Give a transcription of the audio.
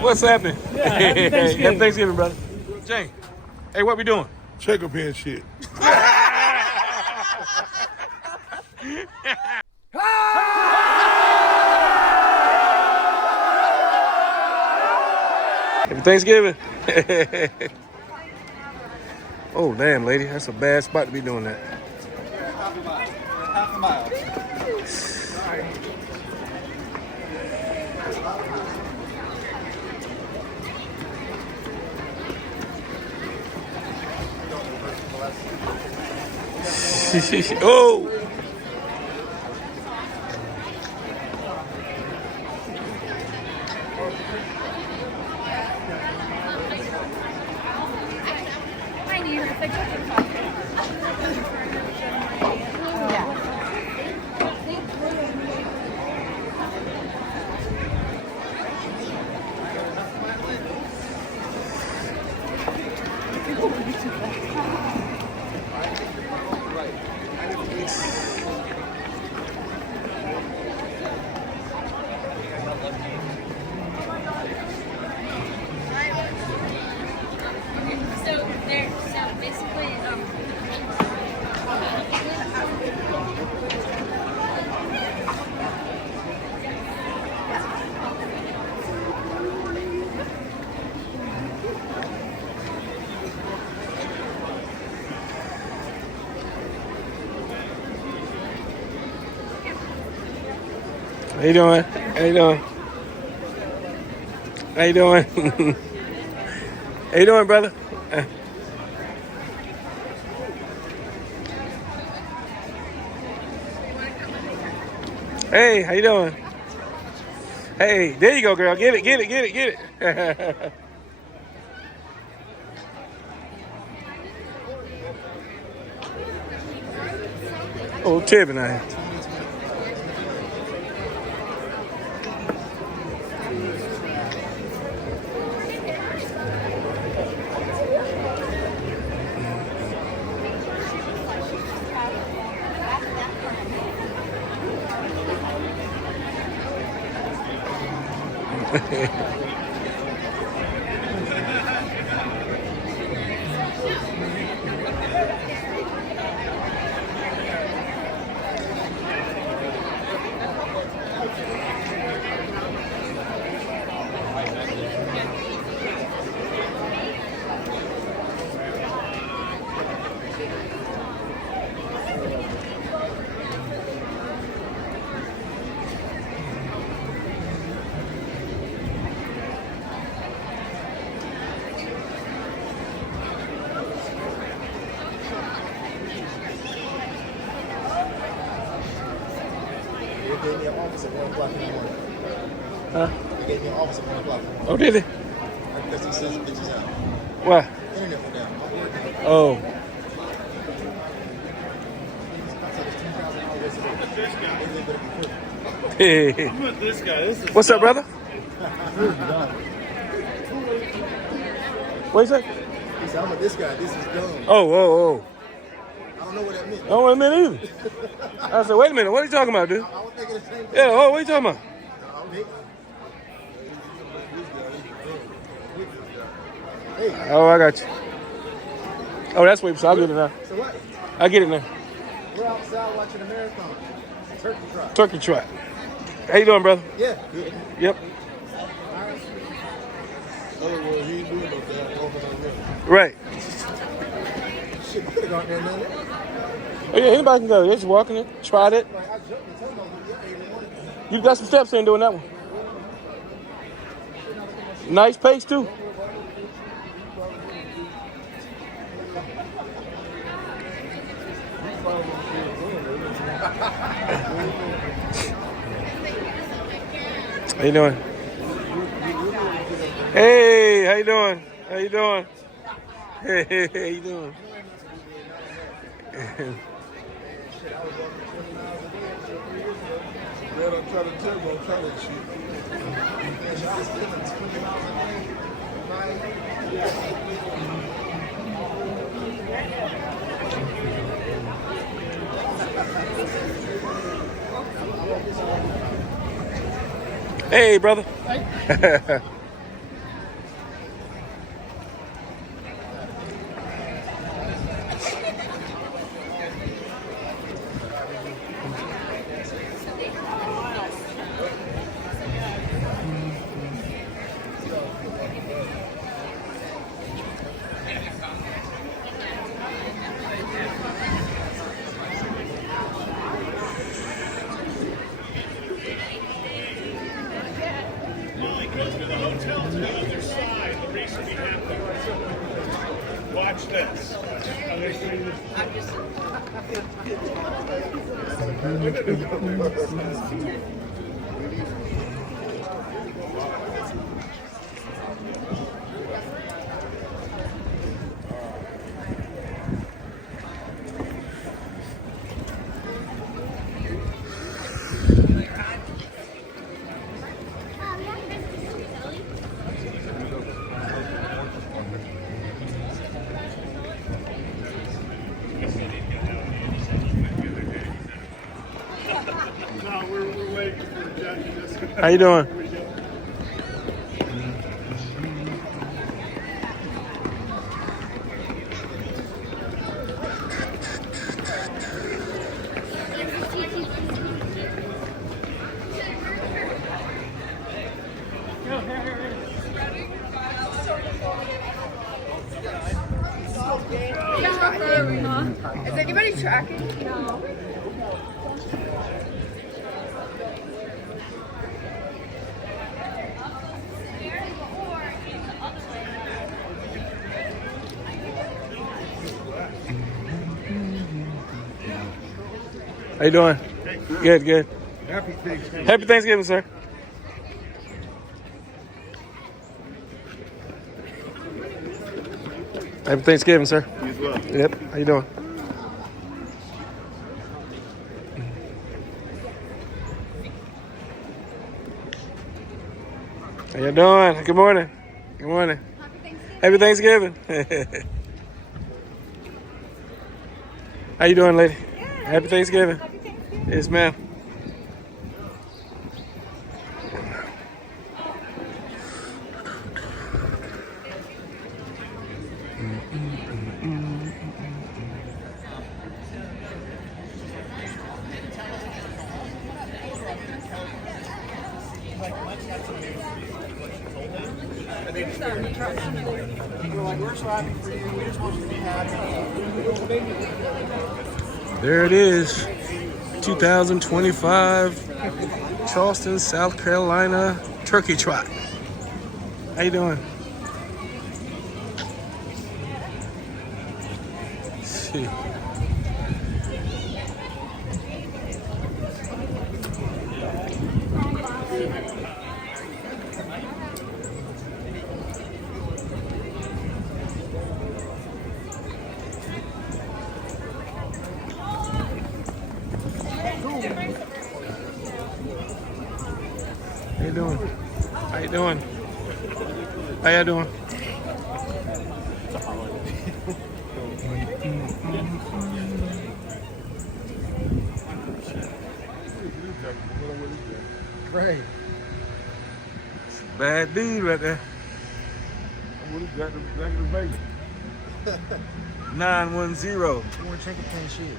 What's happening? Yeah, happy Thanksgiving. Happy Thanksgiving, brother. Jane, hey, what we doing? Check up here shit. Happy Thanksgiving. Oh, damn, lady. That's a bad spot to be doing that. Half a mile. Oh! How you doing? How you doing? How you doing? How you doing, brother? Hey, how you doing? Hey, there you go, girl. Get it, get it, get it, get it. Oh, Tibbin, I. They gave me an office at 1 o'clock in the morning. Huh? They gave me an office at 1 o'clock in the morning. Oh, did it? Because he sends bitches out. Why? Internet went down. I'm working. Oh. Hey. This guy, this is What's up, brother? What you say? He said, I'm with this guy. This is dumb. Oh. I don't know what that meant. I don't want a minute either. I said, wait a minute. What are you talking about, dude? I was thinking the same thing. Yeah, oh, what are you talking about? Hey, Oh, I got you. Oh, that's way, so I'll get it now. so what? I get it now. We're outside watching a marathon. Turkey trot. Turkey trot. How you doing, brother? Yeah. Good. Yep. otherwise he ain't doing no damn walking on there. Right. Shit, you could have gone there and done that. Oh, yeah, anybody can go. Just walking it, tried it. Like, I jumped and told them, yeah, they wanted to. You got some steps in doing that one. Nice pace, too. How you doing? Hey, how you doing? How you doing? Hey, how you doing? Man, I'm trying to tell you, I'm trying to cheat. Hey, brother. Watch this. No, we're waiting for the judge. How you doing? Is anybody tracking? No. How you doing? Good, good. Happy Thanksgiving. Happy Thanksgiving, sir. Happy Thanksgiving, sir. You as well. Yep. How you doing? How you doing? Good morning. Good morning. Happy Thanksgiving. How you doing, lady? Good. Happy Thanksgiving. Happy Thanksgiving. Yes, ma'am. There it is. 2025 Charleston, South Carolina turkey trot. How you doing? See. How you doing? How you doing? How you doing? Right. Bad dude right there. What is that? Back in the Vegas. 910. More chicken pen shit.